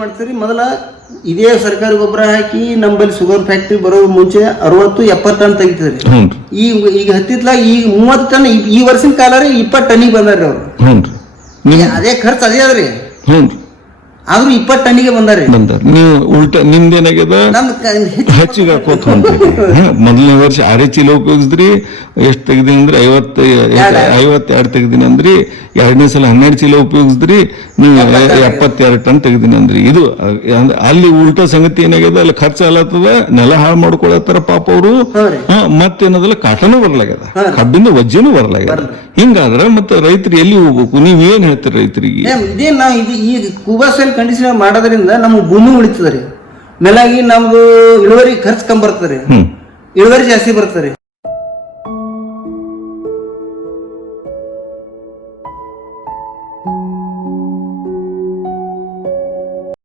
ಮಾಡ್ತೀರಿ ಮೊದಲ ಇದೇ ಸರ್ಕಾರಿ ಗೊಬ್ಬರ ಹಾಕಿ ನಮ್ಮಲ್ಲಿ ಶುಗರ್ ಫ್ಯಾಕ್ಟ್ರಿ ಬರೋ ಮುಂಚೆ 60-70 ಟನ್ ತೆಗಿತಿದ್ರಿ. ಈಗ ಹತ್ತಿತ್ಲ ಈಗ 30 ಟನ್ ಈ ವರ್ಷದ ಕಾಲ ರೀ 20 ಟನ್ನಿಗೆ ಬಂದಾರ್ರಿ ಅವ್ರು. ಅದೇ ಖರ್ಚು ಅದೇ ಅದ್ರಿ, ಆದ್ರೂ 20 ಟನ್ನಿಗೆ ಬಂದಾರ್ರಿ. ನೀವು ಉಲ್ಟಾ ನಿಮ್ದೇನಾಗ್ಯದ ಹೆಚ್ಚಿಗೆ ಹಾಕೋತ ಹೊಂಟೈತಿ. ಮೊದಲನೇ ವರ್ಷ 6 ಚೀಲ ಉಪಯೋಗಿಸಿದ್ರಿ, ಎಷ್ಟು ತೆಗ್ದಿನಿ ಅಂದ್ರೆ 52 ತೆಗ್ದಿನಿ ಅಂದ್ರಿ. ಎರಡನೇ ಸಲ 12 ಚೀಲ ಉಪಯೋಗಿಸಿದ್ರಿ, ನೀವು 72 ಟನ್ ತೆಗ್ದಿನಿ ಅಂದ್ರಿ. ಇದು ಅಲ್ಲಿ ಉಲ್ಟಾ ಸಂಗತಿ ಏನಾಗ್ಯದ, ಅಲ್ಲಿ ಖರ್ಚು ಅಲ್ಲತ್ತದ, ನೆಲ ಹಾಳು ಮಾಡ್ಕೊಳತ್ತಾರ ಪಾಪ ಅವರು. ಮತ್ತೇನದಲ್ಲ ಕಾಟನೂ ಬರ್ಲಾಗ್ಯದ, ಕಬ್ಬಿಂದ ವಜ್ಜೆನೂ ಬರ್ಲಾಗ್ಯದ. ಹಿಂಗಾದ್ರೆ ಮತ್ತೆ ರೈತರು ಎಲ್ಲಿ ಹೋಗ್ಬೇಕು? ನೀವ್ ಏನ್ ಹೇಳ್ತೀರಿ ರೈತರಿಗೆ? ಇದೇ ನಾವು ಈ ಕೂಬಾಸೆಲ್ ಕಂಡೀಷನ್ ಮಾಡೋದ್ರಿಂದ ನಮ್ಗೆ ಭೂಮಿ ಉಳಿತದ್ರಿ. ಮೇಲಾಗಿ ನಮ್ದು ಇಳುವರಿ ಖರ್ಚು ಕಮ್ಮಿ ಬರ್ತದ್ರಿ, ಇಳುವರಿ ಜಾಸ್ತಿ ಬರ್ತದ್ರಿ.